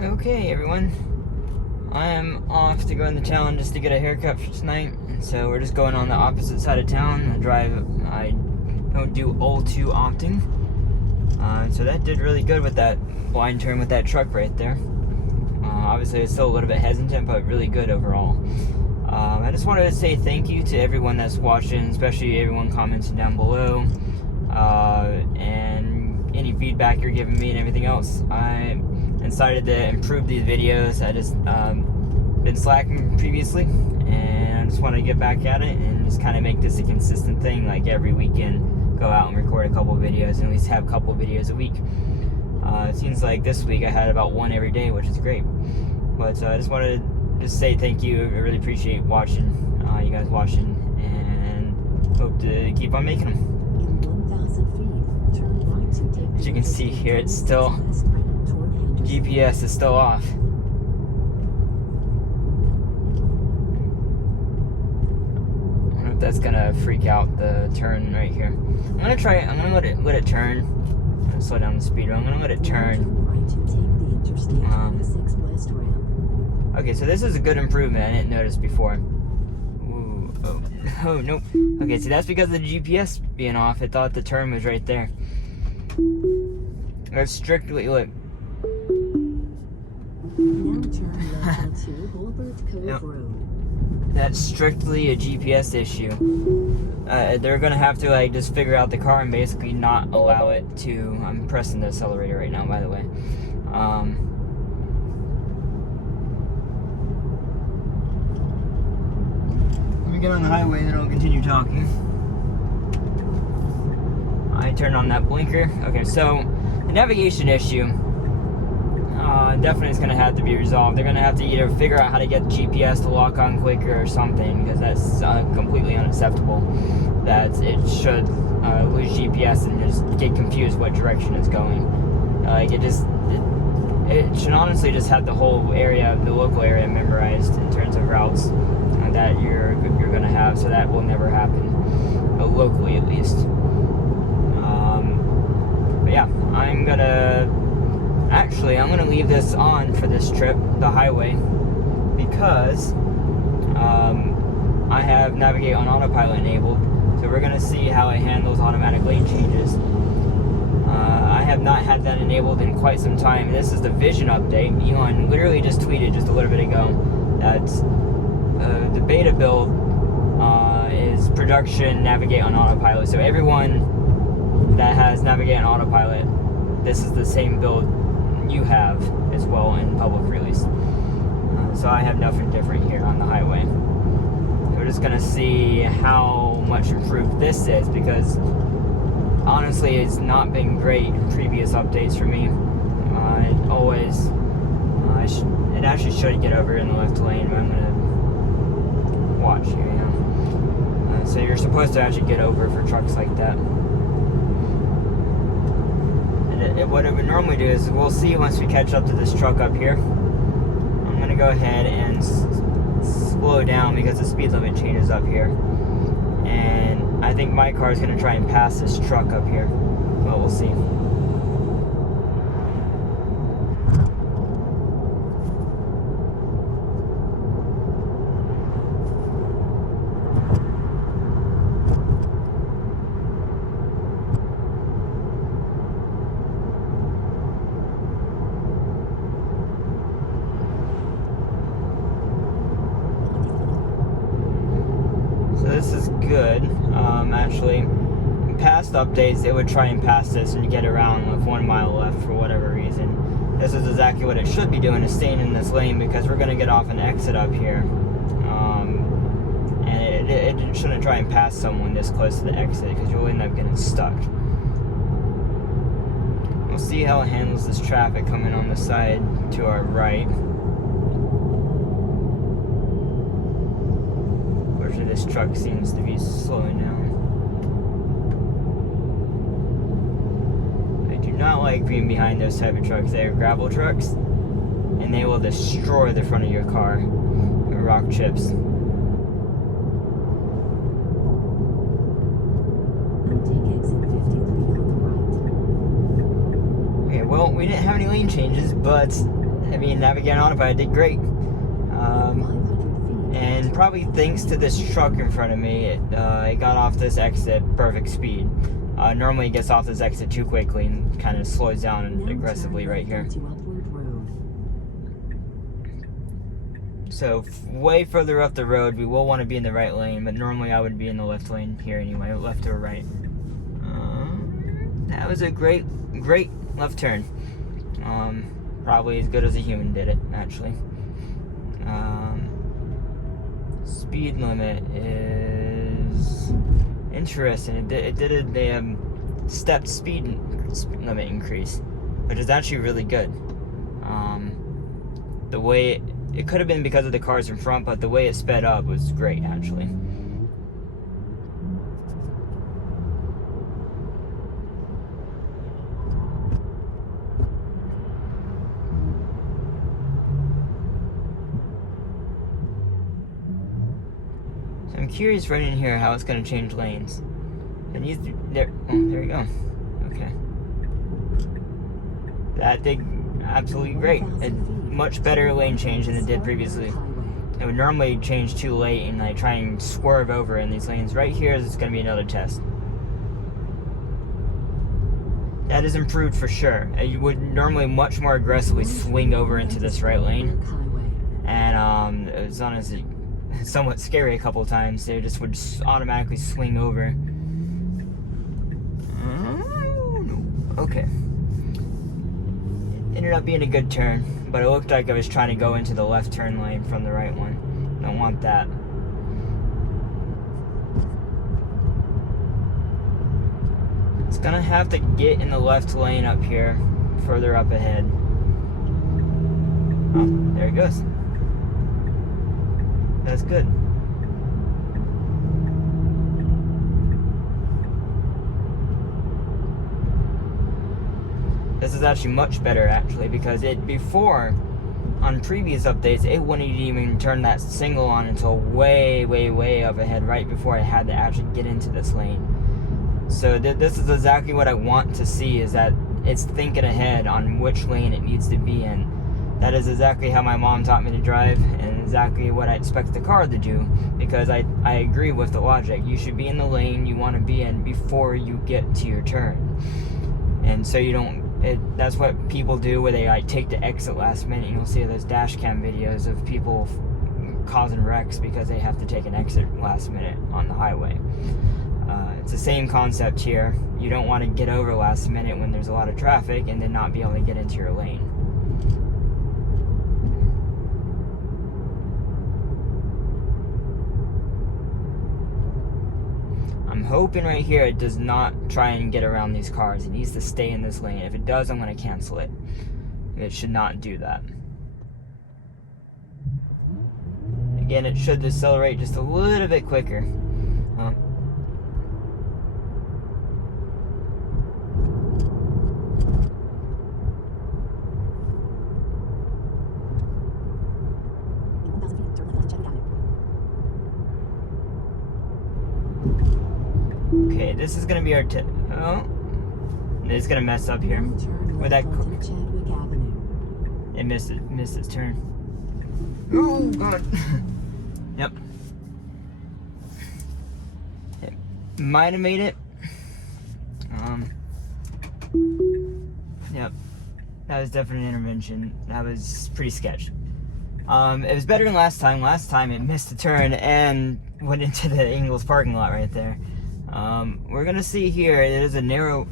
Okay, everyone. I am off to go in the town just to get a haircut for tonight. And so we're just going on the opposite side of town. I don't do all too often. So that did really good with that blind turn with that truck right there. Obviously, it's still a little bit hesitant, but really good overall. I just wanted to say thank you to everyone that's watching, especially everyone commenting down below, and any feedback you're giving me and everything else. I decided to improve these videos. I just been slacking previously, and I just want to get back at it and just kind of make this a consistent thing, like every weekend go out and record a couple videos and at least have a couple videos a week. It seems like this week I had about one every day, which is great. But I just wanted to say thank you. I really appreciate watching, you guys watching, and hope to keep on making them. As you can see here, it's still, GPS is still off. I don't know if that's gonna freak out the turn right here. I'm gonna try it. I'm gonna let it turn. I'm gonna slow down the speed. I'm gonna let it turn. Okay, so this is a good improvement. I didn't notice before. Ooh, oh, nope. Okay, so that's because of the GPS being off. I thought the turn was right there. That's strictly, look. Now turn left onto Holbert Cove Yep. Road. That's strictly a GPS issue. They're gonna have to like just figure out the car and basically not allow it to. I'm pressing the accelerator right now, by the way. Let me get on the highway and then I'll continue talking. I turned on that blinker. Okay, so the navigation issue definitely is going to have to be resolved. They're going to have to either figure out how to get GPS to lock on quicker or something, because that's completely unacceptable. That it should lose GPS and just get confused what direction it's going. Like it should honestly just have the whole area, the local area, memorized in terms of routes that you're going to have, so that will never happen, locally at least. But yeah, I'm gonna leave this on for this trip, the highway, because I have Navigate on Autopilot enabled, so we're gonna see how it handles automatic lane changes. I have not had that enabled in quite some time. This is the Vision update. Elon literally just tweeted just a little bit ago that the beta build is production Navigate on Autopilot. So everyone that has Navigate on Autopilot, this is the same build you have as well in public release. So I have nothing different here on the highway. We're just gonna see how much improved this is, because honestly it's not been great in previous updates for me. It actually should get over in the left lane, but I'm gonna watch here, so you're supposed to actually get over for trucks like that. What it would normally do is, we'll see once we catch up to this truck up here. I'm going to go ahead and slow down because the speed limit changes up here. And I think my car is going to try and pass this truck up here. Well, we'll see. This is good. Actually, in past updates, it would try and pass this and get around with 1 mile left for whatever reason. This is exactly what it should be doing, is staying in this lane, because we're going to get off an exit up here. And it shouldn't try and pass someone this close to the exit, because you'll end up getting stuck. We'll see how it handles this traffic coming on the side to our right. This truck seems to be slowing down. I do not like being behind those type of trucks. They are gravel trucks, and they will destroy the front of your car with rock chips. Okay, well, we didn't have any lane changes, but I mean, navigating on autopilot did great. 500 feet. And probably thanks to this truck in front of me, it got off this exit perfect speed. Normally it gets off this exit too quickly and kind of slows down Now aggressively turn right here. left onto Upward Road. So way further up the road, we will want to be in the right lane, but normally I would be in the left lane here anyway, left or right. That was a great left turn. Probably as good as a human did it, actually. Speed limit is interesting. It did a stepped speed limit increase, which is actually really good. The way it could have been because of the cars in front, but the way it sped up was great, actually. So I'm curious right in here how it's going to change lanes. It needs to, there we go. Okay. That did absolutely great. A much better lane change than it did previously. It would normally change too late and like try and swerve over in these lanes. Right here is going to be another test. That is improved for sure. You would normally much more aggressively swing over into this right lane. And it was honestly somewhat scary a couple of times. They just would automatically swing over. Okay. Ended up being a good turn, but it looked like I was trying to go into the left turn lane from the right one. Don't want that. It's gonna have to get in the left lane up here, further up ahead. Oh, there it goes. That's good. This is actually much better, actually, because before, on previous updates, it wouldn't even turn that signal on until way, way, way up ahead, right before I had to actually get into this lane. So this is exactly what I want to see, is that it's thinking ahead on which lane it needs to be in. That is exactly how my mom taught me to drive, and exactly what I expect the car to do, because I agree with the logic. You should be in the lane you want to be in before you get to your turn. And so you don't, that's what people do where they like take the exit last minute. You'll see those dash cam videos of people causing wrecks because they have to take an exit last minute on the highway. It's the same concept here. You don't want to get over last minute when there's a lot of traffic and then not be able to get into your lane. I'm hoping right here it does not try and get around these cars. It needs to stay in this lane. If it does, I'm going to cancel it. It should not do that. Again, it should decelerate just a little bit quicker. Okay, this is gonna be our it's gonna mess up here. With that, it missed its turn. Oh god. Yep. It might have made it. Yep. That was definitely an intervention. That was pretty sketch. It was better than last time. Last time it missed a turn and went into the Ingles parking lot right there. We're gonna see here, it is a narrow,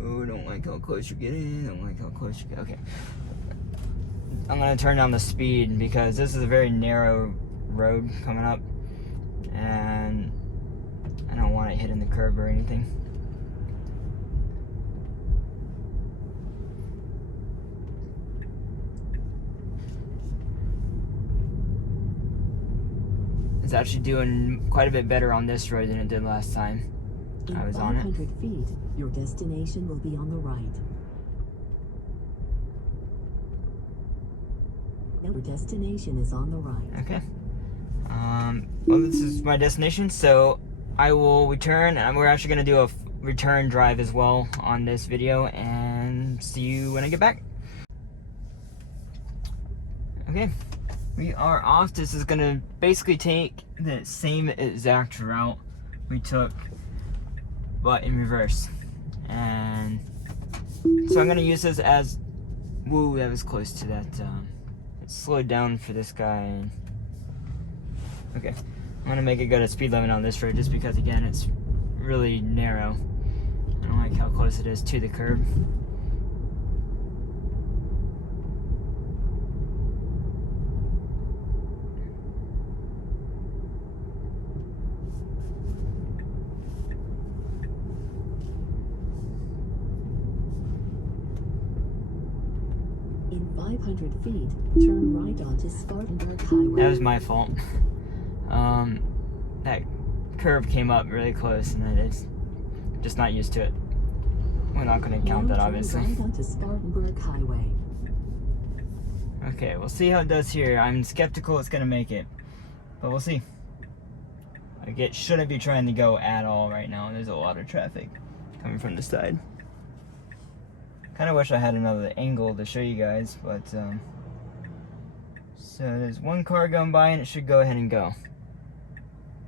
oh, don't like how close you're getting, don't like how close you get, okay. I'm gonna turn down the speed because this is a very narrow road coming up, and I don't want it hitting the curb or anything. It's actually doing quite a bit better on this road than it did last time I was on it. 500 feet, your destination will be on the right. Your destination is on the right. Okay. Well, this is my destination, so I will return, and we're actually going to do a return drive as well on this video, and and see you when I get back. Okay, we are off. This is gonna basically take the same exact route we took, but in reverse. And so I'm gonna use this as, woo, that was close to that. It slowed down for this guy. Okay, I'm gonna make it go to speed limit on this road just because, again, it's really narrow. I don't like how close it is to the curb. In 500 feet, turn right onto Spartanburg Highway. That was my fault. That curve came up really close, and it's just not used to it. We're not going to count that, obviously. Right onto Spartanburg Highway. Okay, we'll see how it does here. I'm skeptical it's going to make it, but we'll see. Like, it shouldn't be trying to go at all right now. There's a lot of traffic coming from the side. Kind of wish I had another angle to show you guys, but so there's one car going by and it should go ahead and go.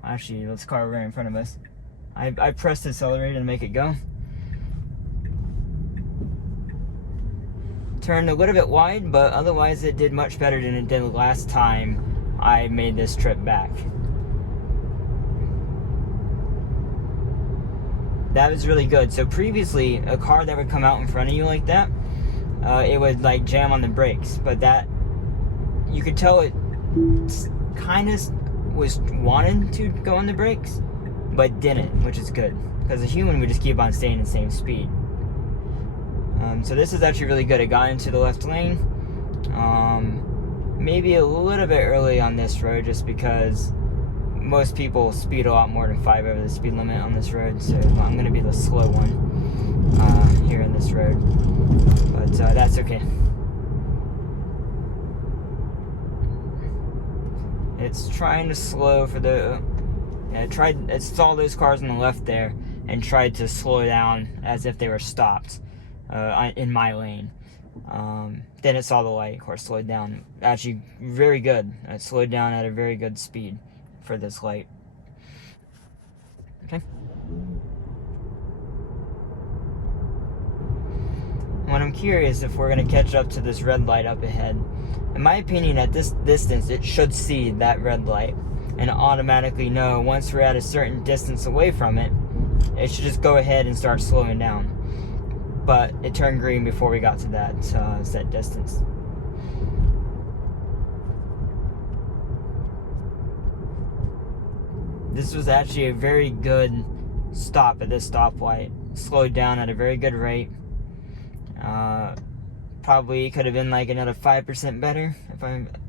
Actually, this car right in front of us. I pressed the accelerator to make it go. Turned a little bit wide, but otherwise it did much better than it did last time I made this trip back. That was really good. So previously, a car that would come out in front of you like that, it would like jam on the brakes, but that, you could tell it kind of was wanting to go on the brakes, but didn't, which is good, because a human would just keep on staying the same speed. So this is actually really good. It got into the left lane, maybe a little bit early on this road, just because most people speed a lot more than 5 over the speed limit on this road, so I'm going to be the slow one here in this road, but that's okay. It's trying to slow for the, it saw those cars on the left there and tried to slow down as if they were stopped in my lane. Then it saw the light, of course, slowed down. Actually, very good. It slowed down at a very good speed for this light. Okay. When I'm curious if we're going to catch up to this red light up ahead. In my opinion, at this distance, it should see that red light and automatically know once we're at a certain distance away from it, it should just go ahead and start slowing down. But it turned green before we got to that set distance. This was actually a very good stop at this stoplight. Slowed down at a very good rate. Probably could have been like another 5% better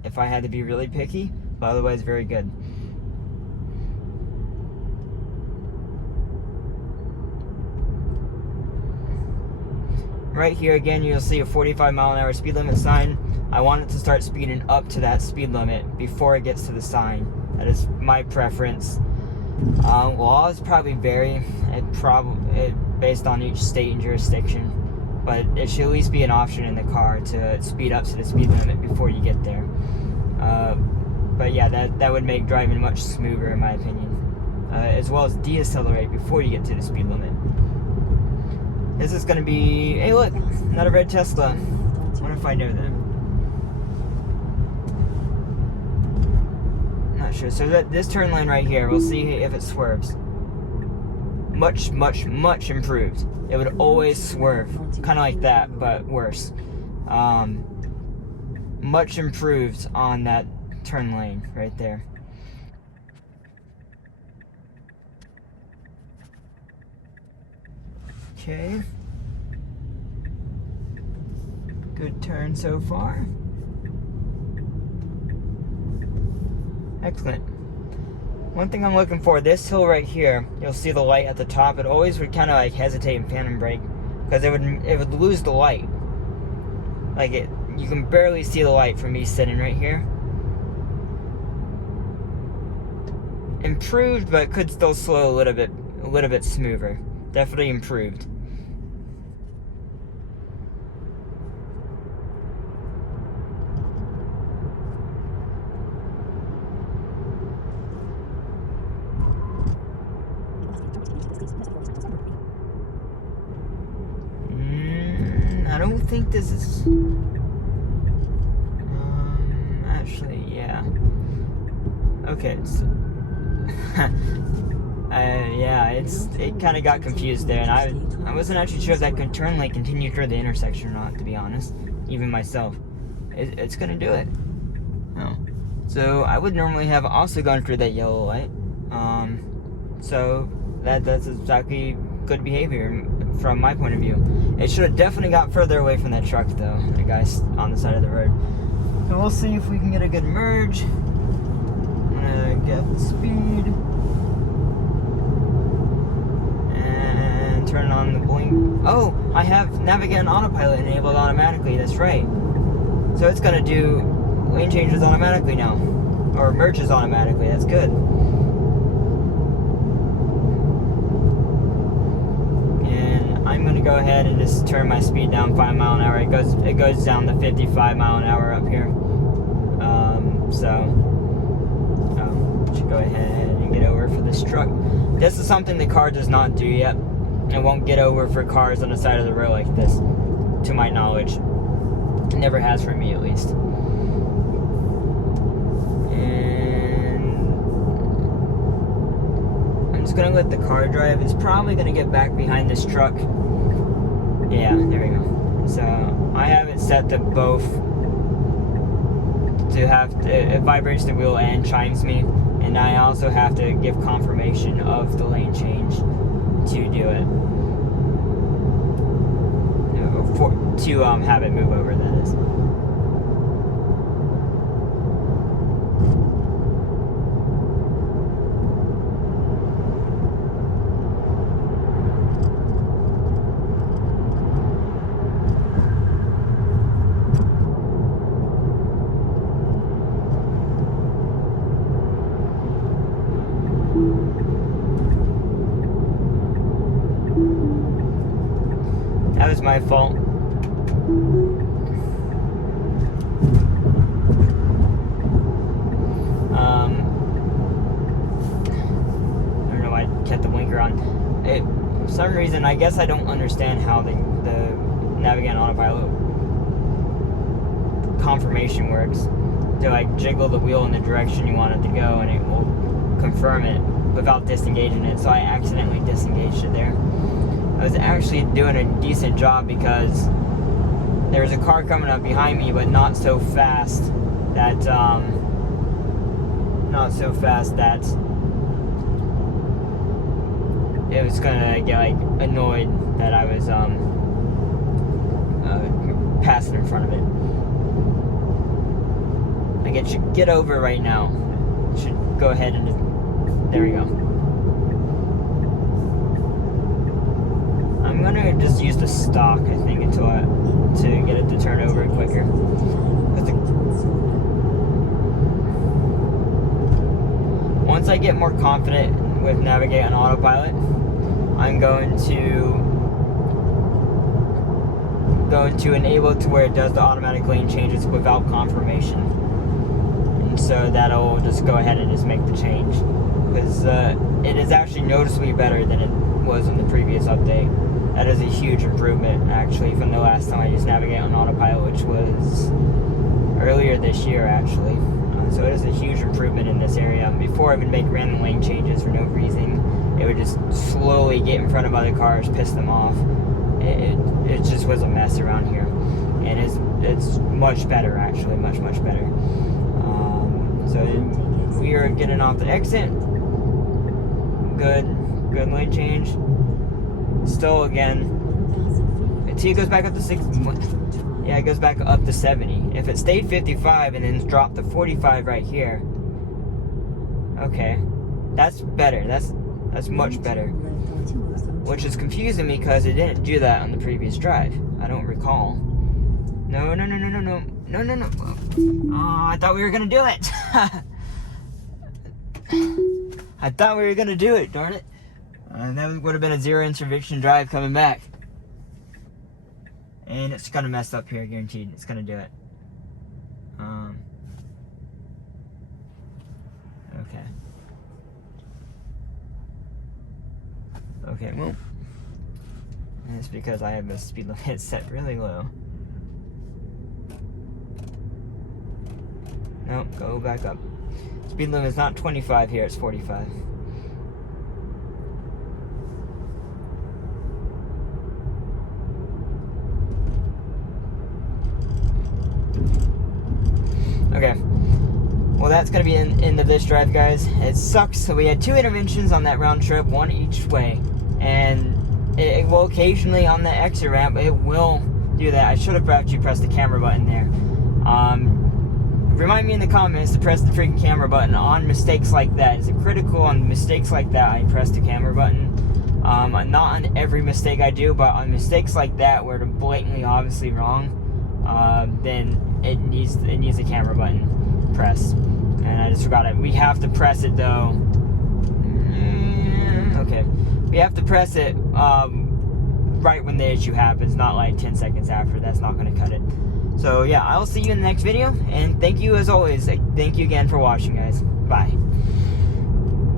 if I had to be really picky, but otherwise very good. Right here again, you'll see a 45-mile-an-hour speed limit sign. I want it to start speeding up to that speed limit before it gets to the sign. That is my preference. Laws probably vary. It based on each state and jurisdiction, but it should at least be an option in the car to speed up to the speed limit before you get there. But yeah, that would make driving much smoother in my opinion, as well as decelerate before you get to the speed limit. This is going to be, hey look, another red Tesla. I wonder if I know them. Not sure. So this turn lane right here, we'll see if it swerves. Much, much, much improved. It would always swerve, kind of like that, but worse. Much improved on that turn lane right there. Okay. Good turn so far. Excellent. One thing I'm looking for, this hill right here, you'll see the light at the top. It always would kind of like hesitate and phantom brake because it would lose the light. Like you can barely see the light from me sitting right here. Improved, but could still slow a little bit smoother. Definitely improved. I don't think this is... actually, yeah. Okay, so... yeah, it kind of got confused there, and I wasn't actually sure if that could turn like continue through the intersection or not, to be honest. Even myself. It's gonna do it. Oh. So I would normally have also gone through that yellow light. So that's exactly good behavior from my point of view. It should have definitely got further away from that truck though, the guys on the side of the road. So we'll see if we can get a good merge. I'm gonna get the speed. And turn on the blink. Oh, I have Navigate on Autopilot enabled automatically, that's right. So it's gonna do lane changes automatically now. Or merges automatically, that's good. I'm gonna go ahead and just turn my speed down 5 mile an hour. It goes down to 55 mile an hour up here. Should go ahead and get over for this truck. This is something the car does not do yet. It won't get over for cars on the side of the road like this, to my knowledge. It never has for me, at least. I'm just gonna let the car drive. It's probably gonna get back behind this truck. Yeah, there we go. So I have it set to both, to have it vibrates the wheel and chimes me, and I also have to give confirmation of the lane change to do it. To have it move over, that is. That was my fault. I don't know why I kept the blinker on. For some reason, I guess I don't understand how the Navigate on Autopilot confirmation works. To like jiggle the wheel in the direction you want it to go, and it will confirm it without disengaging it. So I accidentally disengaged it there. I was actually doing a decent job because there was a car coming up behind me, but not so fast that it was gonna get like annoyed that I was passing in front of it. Like it should get over right now. It should go ahead and just, there we go. I'm gonna just use the stock, I think, until to get it to turn over quicker. Once I get more confident with Navigate on Autopilot, I'm going to enable it to where it does the automatic lane changes without confirmation. And so that'll just go ahead and just make the change. Because it is actually noticeably better than it was in the previous update. That is a huge improvement, actually, from the last time I used Navigate on Autopilot, which was earlier this year, actually. So it is a huge improvement in this area. Before I would make random lane changes for no reason. It would just slowly get in front of other cars, piss them off. It just was a mess around here. And it's much better, actually, much better. So we are getting off the exit. Good lane change. Still, again, it goes back up to 60. Yeah, it goes back up to 70. If it stayed 55 and then dropped to 45 right here, okay, that's better. That's much better. Which is confusing me because it didn't do that on the previous drive. I don't recall. No. Oh, I thought we were gonna do it. I thought we were gonna do it. Darn it. That would have been a zero intervention drive coming back. And it's gonna mess up here, guaranteed. It's gonna do it. Okay, well. And it's because I have the speed limit set really low. Nope, go back up. Speed limit is not 25 here, it's 45. Okay. Well, that's going to be the end of this drive, guys. It sucks. So we had 2 interventions on that round trip, 1 each way. And it will occasionally on the exit ramp, it will do that. I should have actually pressed the camera button there. Remind me in the comments to press the freaking camera button on mistakes like that. Is it critical on mistakes like that I press the camera button? Not on every mistake I do, but on mistakes like that where they're blatantly obviously wrong, then it needs a camera button press. And I just forgot it. We have to press it though. Okay. We have to press it right when the issue happens, not like 10 seconds after. That's not going to cut it. So yeah, I'll see you in the next video, and thank you as always. Thank you again for watching, guys. Bye.